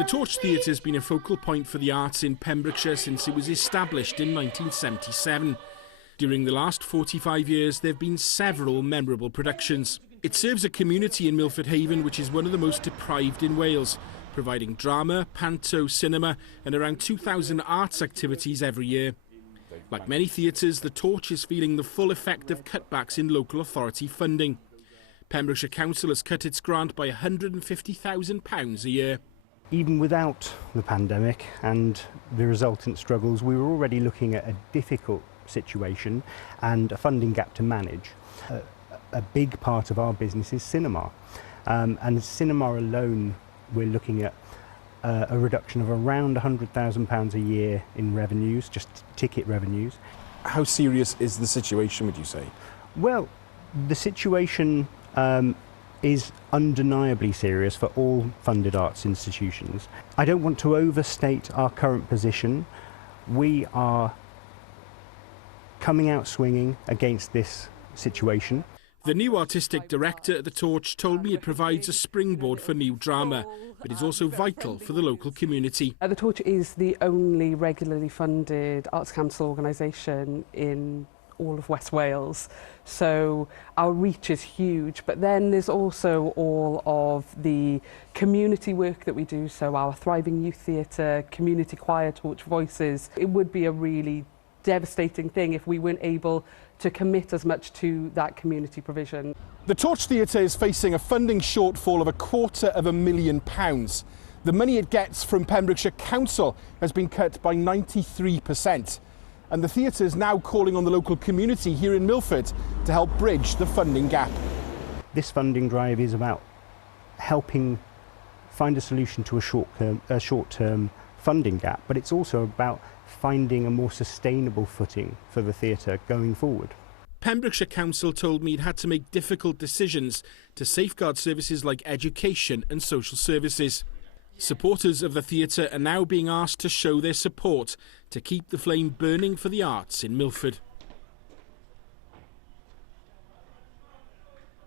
The Torch Theatre has been a focal point for the arts in Pembrokeshire since it was established in 1977. During the last 45 years, there have been several memorable productions. It serves a community in Milford Haven which is one of the most deprived in Wales, providing drama, panto, cinema and around 2,000 arts activities every year. Like many theatres, the Torch is feeling the full effect of cutbacks in local authority funding. Pembrokeshire Council has cut its grant by £150,000 a year. Even without the pandemic and the resultant struggles, we were already looking at a difficult situation and a funding gap to manage. A big part of our business is cinema, and cinema alone we're looking at a reduction of around £100,000 a year in revenues, just ticket revenues. How serious is the situation, would you say? Well, the situation is undeniably serious for all funded arts institutions. I don't want to overstate our current position. We are coming out swinging against this situation. The new artistic director at the Torch told me it provides a springboard for new drama, but is also vital for the local community. The Torch is the only regularly funded Arts Council organisation in all of West Wales, so our reach is huge, but then there's also all of the community work that we do, so our thriving youth theatre, community choir, Torch Voices. It would be a really devastating thing if we weren't able to commit as much to that community provision. The Torch Theatre is facing a funding shortfall of £250,000. The money it gets from Pembrokeshire Council has been cut by 93%. And the theatre is now calling on the local community here in Milford to help bridge the funding gap. This funding drive is about helping find a solution to a short-term funding gap, but it's also about finding a more sustainable footing for the theatre going forward. Pembrokeshire Council told me it had to make difficult decisions to safeguard services like education and social services. Supporters of the theatre are now being asked to show their support to keep the flame burning for the arts in Milford.